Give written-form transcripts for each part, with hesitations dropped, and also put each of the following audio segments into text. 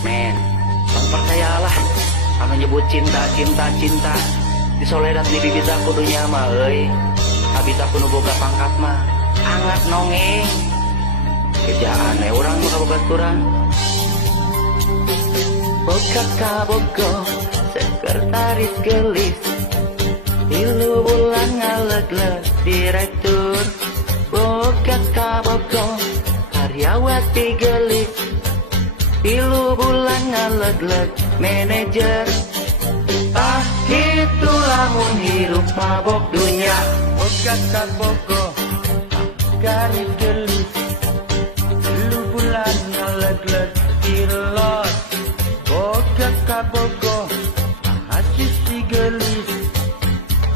Men, percayalah, anu nyebut cinta, di soledad di bibit aku dunia mah euy. Habis aku nu boga pangkat mah angat nongeng. Kerjaan urang mah kabogat kurang. Boga kabogo, sekretaris gelis. Tilu bulan ngaleg-leg direktur. Boga kabogo, karyawati gelis. Tilu bulan ngaleg-leg manajer. Tah kitu lamun hirup mabok dunya. Boga kabogo, garis gelis. Tilu bulan ngaleg-leg pilot. Boga kabogo, mahasiswi gelis.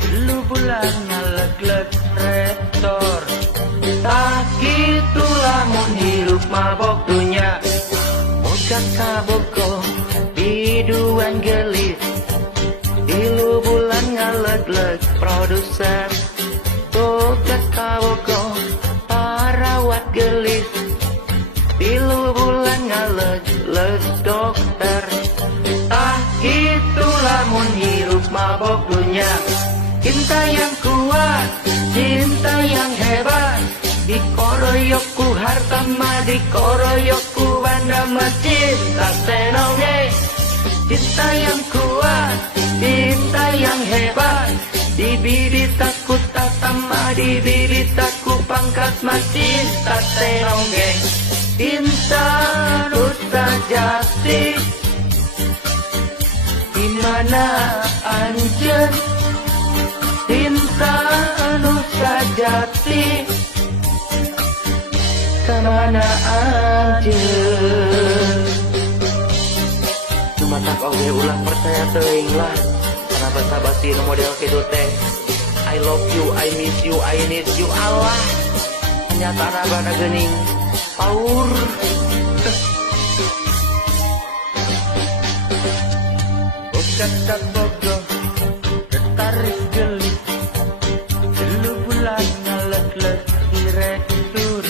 Tilu bulan ngaleg-leg rektor. Tah kitu lamun hirup mabok dunya. Boga kabogo, biduan gelis. Tilu bulan ngaleg-leg produser. Boga kabogo, parawat gelis. Tilu bulan ngaleg-leg dokter. Ah kitu lamun hirup mabok dunya. Cinta yang kuat, cinta yang hebat. Dikoroyok ku harta mah, dikoroyok ku banda mah. Cinta senonge. Cinta yang kuat, cinta yang hebat. Di bibit aku tatama, di bibit aku pangkat mah. Cinta senonge. Cinta nusa jati. Dimana anjeun cinta nusa jati. Kemana anjeun. Matak oge ulah percaya teuing lah. Karena basa-basi nu model kitu teh. I love you, I miss you, I need you. Allah. Nyatana bana geuning paur. Boga kabogo, sekretaris gelis. Tilu bulan ngaleg-leg direktur.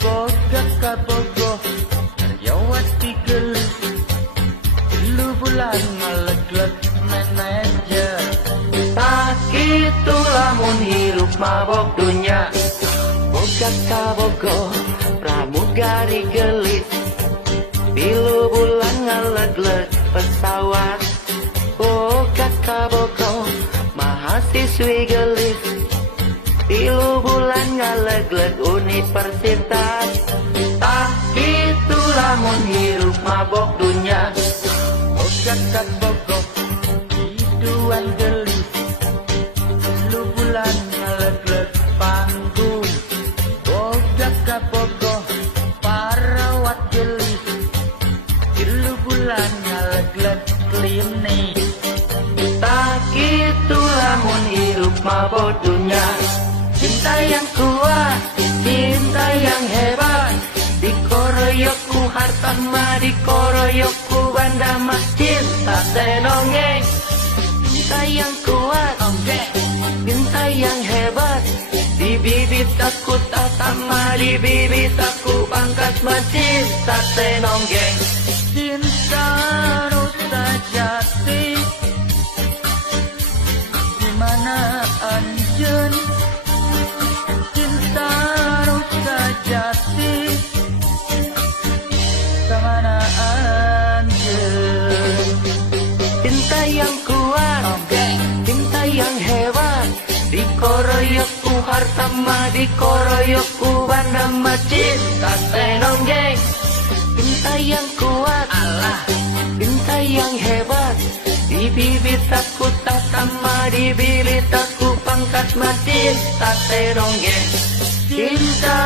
Boga kabogo, karyawati gelis. Tilu bulan ngaleg-leg manajer. Tak kitu lamun hirup mabok dunya. Boga kabogo, pramugari gelis. Tilu bulan ngaleg-leg pesawat. Boga kabogo, mahasiswi gelis. Tilu bulan ngaleg-leg universitas. Tak kitu lamun hirup mabok dunya. Boga kabogo, biduan gelis. Tilu bulan ngaleg-leg panggung. Boga kabogo, parawat gelis. Tilu bulan ngaleg-leg klinik. Tak kitu lamun hirup mabok dunya. Cinta yang kuat, cinta yang hebat. Dikoroyok ku harta mah, dikoroyok ku banda mah. Cinta senonge. Cinta yang kuat, cinta yang hebat. Di bibit aku tatama, di bibit aku pangkat mah. Cinta senonge. Cinta nusa jati. Dimana anjeun cinta nusa jati. Kemana anjeun. Cinta yang kuat, cinta yang hebat. Dikoroyok ku harta mah, dikoroyok ku banda mah. Cinta senonggeng. Cinta yang kuat, cinta yang hebat. Di bibit aku tatama, di bibit aku pangkat mah. Cinta senonggeng. Cinta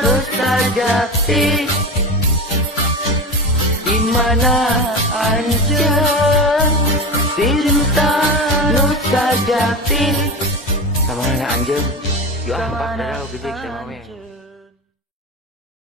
nusa jati. Dimana anjeun cinta nusa jati. Sama anjeun, yuk ah bapak dadau gede sama